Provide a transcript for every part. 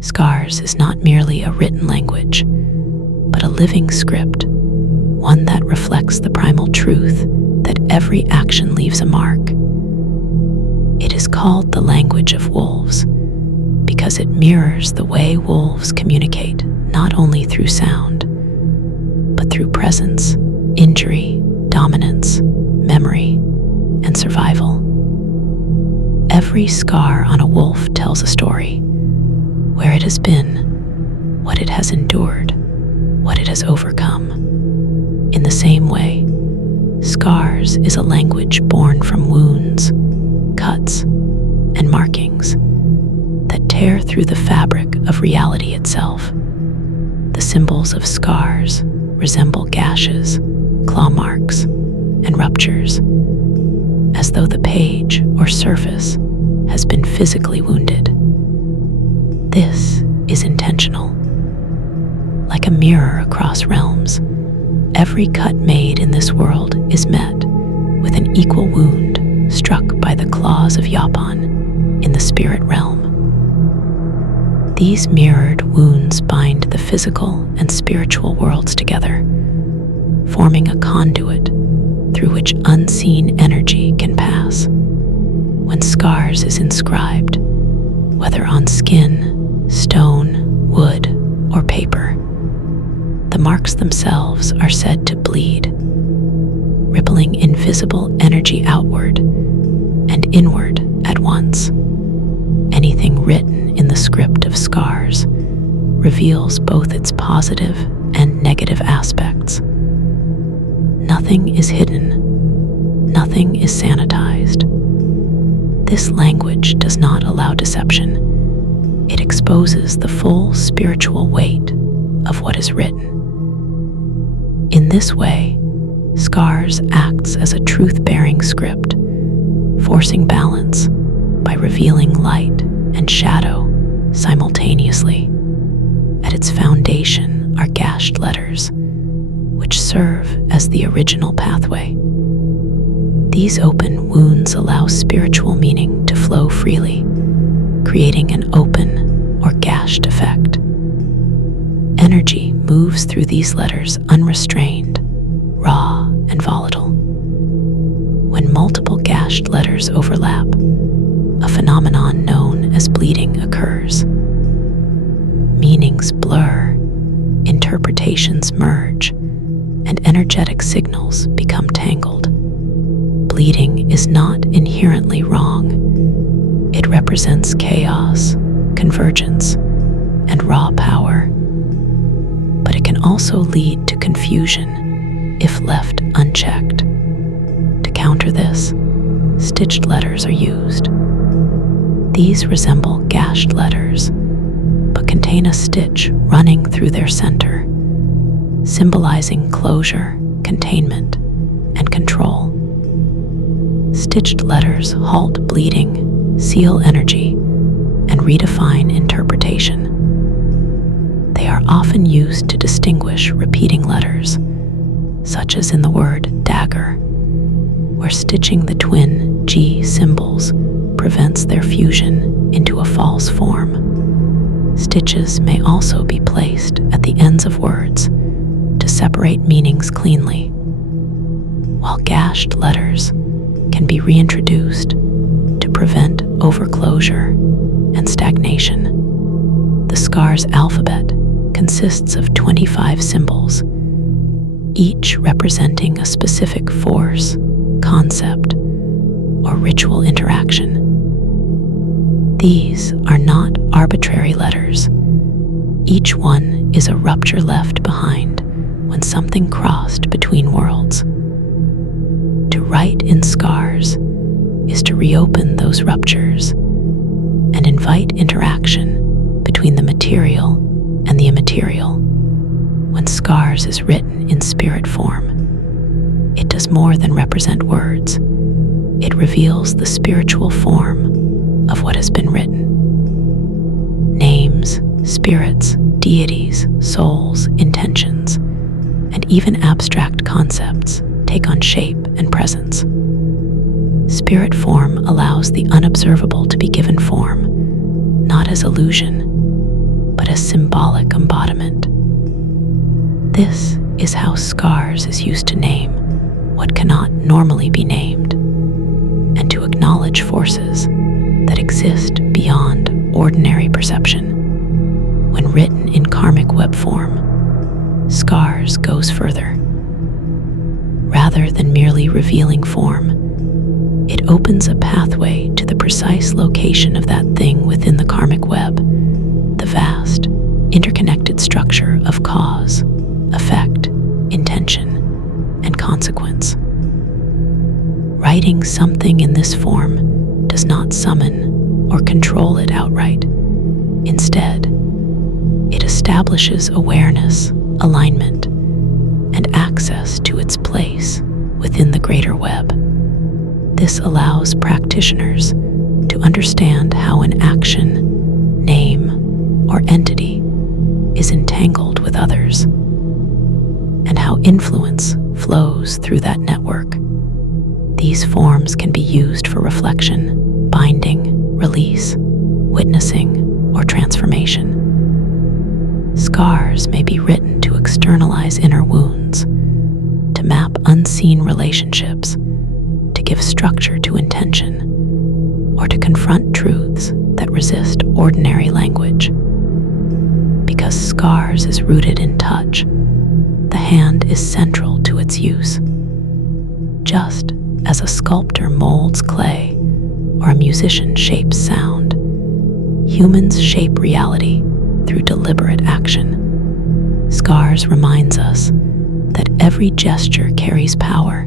Scars is not merely a written language, but a living script, one that reflects the primal truth that every action leaves a mark. It is called the language of wolves because it mirrors the way wolves communicate, not only through sound, but through presence, injury, dominance, memory, and survival. Every scar on a wolf tells a story, where it has been, what it has endured, what it has overcome. In the same way, scars is a language born from wounds, cuts, and markings that tear through the fabric of reality itself. The symbols of scars resemble gashes, claw marks, and ruptures, as though the page or surface has been physically wounded. This is intentional. Like a mirror across realms, every cut made in this world is met with an equal wound struck by the claws of Yaupon in the spirit realm. These mirrored wounds bind the physical and spiritual worlds together, forming a conduit through which unseen energy can pass. When scars is inscribed, whether on skin, stone, wood, or paper, the marks themselves are said to bleed, rippling invisible energy outward and inward at once. Anything written in the script of scars reveals both its positive and negative aspects. Nothing is hidden, nothing is sanitized. This language does not allow deception. It exposes the full spiritual weight of what is written. In this way, scars acts as a truth-bearing script, forcing balance by revealing light and shadow simultaneously. At its foundation are gashed letters, which serve as the original pathway. These open wounds allow spiritual meaning to flow freely, creating an open or gashed effect. Energy moves through these letters unrestrained, raw, and volatile. When multiple gashed letters overlap, a phenomenon known as bleeding occurs. Meanings blur, interpretations merge, and energetic signals become tangled. Bleeding is not inherently wrong. It represents chaos, convergence, and raw power. But it can also lead to confusion if left unchecked. To counter this, stitched letters are used. These resemble gashed letters, but contain a stitch running through their center, symbolizing closure, containment, and control. Stitched letters halt bleeding, seal energy, and redefine interpretation. They are often used to distinguish repeating letters, such as in the word dagger, where stitching the twin G symbols prevents their fusion into a false form. Stitches may also be placed at the ends of words to separate meanings cleanly, while gashed letters can be reintroduced to prevent overclosure and stagnation. The scar's alphabet consists of 25 symbols, each representing a specific force, concept, or ritual interaction. These are not arbitrary letters. Each one is a rupture left behind when something crossed between worlds. To write in scars is to reopen those ruptures and invite interaction between the material and the immaterial. When scars is written in spirit form, it does more than represent words. It reveals the spiritual form of what has been written. Names, spirits, deities, souls, intentions, and even abstract concepts take on shape and presence. Spirit form allows the unobservable to be given form, not as illusion, a symbolic embodiment. This is how scars is used to name what cannot normally be named, and to acknowledge forces that exist beyond ordinary perception. When written in karmic web form, scars goes further. Rather than merely revealing form, it opens a pathway to the precise location of that thing within the karmic web, the vast, interconnected structure of cause, effect, intention, and consequence. Writing something in this form does not summon or control it outright. Instead, it establishes awareness, alignment, and access to its place within the greater web. This allows practitioners to understand how an action, name, or entity is entangled with others, and how influence flows through that network. These forms can be used for reflection, binding, release, witnessing, or transformation. Scars may be written to externalize inner wounds, to map unseen relationships, to give structure to intention, or to confront truths that resist ordinary language. Because scars is rooted in touch, the hand is central to its use. Just as a sculptor molds clay or a musician shapes sound, humans shape reality through deliberate action. Scars reminds us that every gesture carries power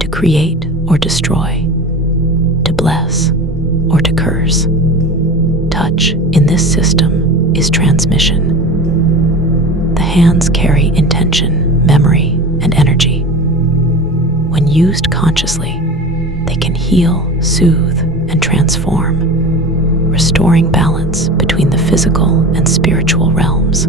to create or destroy, to bless or to curse. Touch in this system is transmission. The hands carry intention, memory, and energy. When used consciously, they can heal, soothe, and transform, restoring balance between the physical and spiritual realms.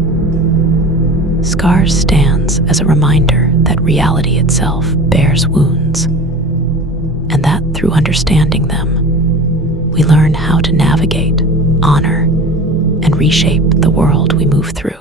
Scars stands as a reminder that reality itself bears wounds, and that through understanding them, we learn how to navigate, honor, and reshape the world we move through.